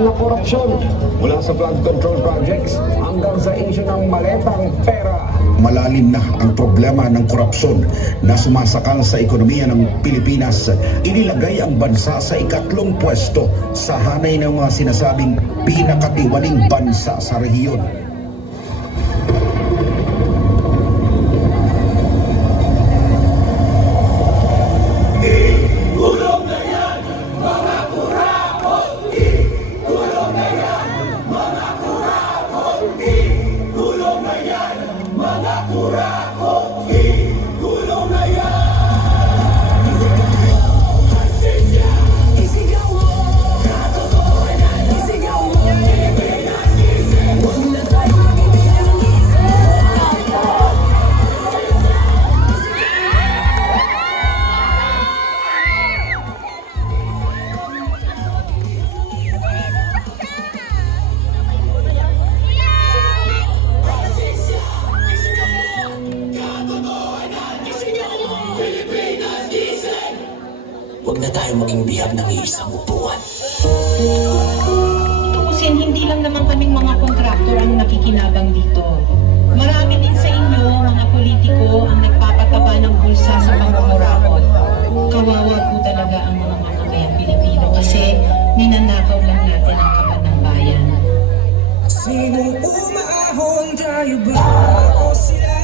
na korupsyon. Mula sa flood control projects hanggang sa issue ng maletang pera. Malalim na ang problema ng korupsyon na sumasakal sa ekonomiya ng Pilipinas. Inilagay ang bansa sa ikatlong pwesto sa hanay ng mga sinasabing pinakatiwaling bansa sa rehiyon. Huwag na tayo maging bihag ng iisang upuan. Tukusin, hindi lang naman kaming mga kontraktor ang nakikinabang dito. Marami din sa inyo, mga politiko, ang nagpapataba ng bulsa sa pangumurakot. Kawawa po talaga ang mga mamamayang Pilipino kasi ninanakaw lang natin ang kaban ng bayan. Sinong umaahon, tayo ba o sila?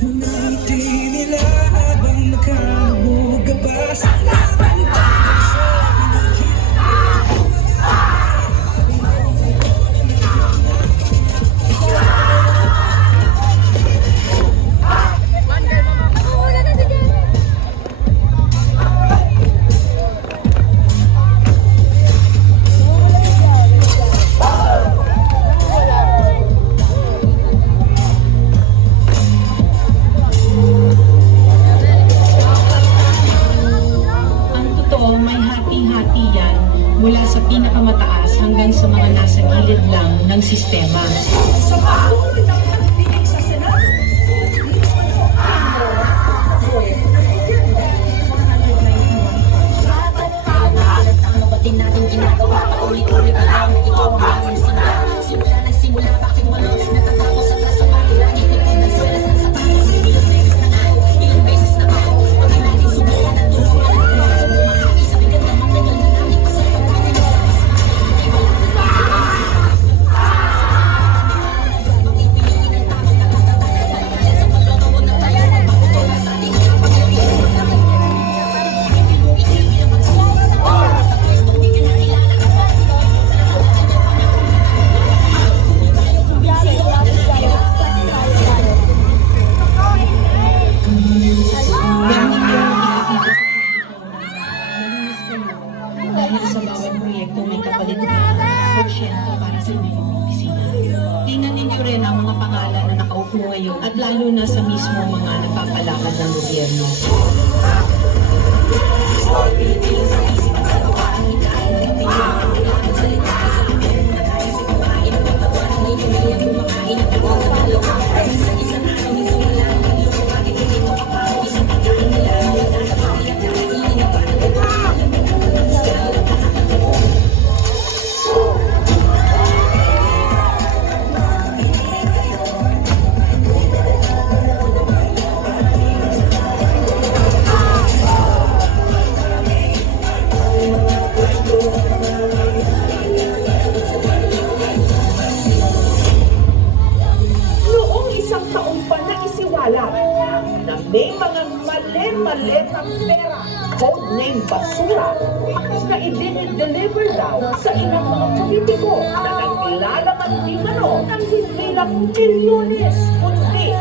Manati nila habang nakalugabas. Mula sa pinakamataas hanggang sa mga nasa gilid lang ng sistema. Sa patuloy ng pagdinig sa Senado, Ano ba din natin ginagawa? Paulit-ulit na lang na ito ang aming simula. Simula nagsimula, bakit wala natatapos sa trasa pati lagi ng selas ng sapatos. Ilang beses na nga, ilang beses na ako. Pag natin subukan na tulungan at bumahagi sa bigat na matagal na natin pasapag pinilisan. Di ba lang pipiliin ang tao na katatay sa paglotobon ng tayo ng pagkutola sa ating pag-iiwan. Dahil sa bawat proyekto may kapalit na porsyento para sa inyong opisina. Tingnan ninyo rin ang mga pangalan na nakaupo ngayon at lalo na sa mismo mga nagpapalakad ng gobyerno. na may mga mali-maletang pera, codename basura, na i-deliver daw sa ilang mga politiko na naglalaman di mano ng hindi lang milyones, kundi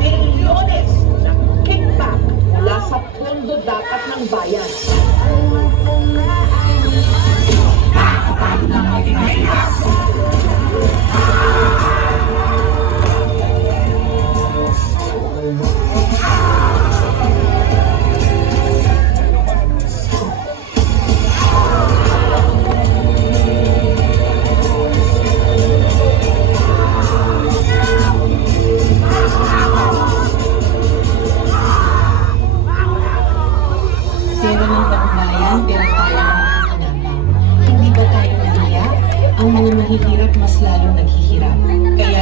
bilyones ng kickback mula sa pondo dapat ng bayan. Pero ng kaugnayan, pero tayo mahihirap mas lalo naghihirap. Kaya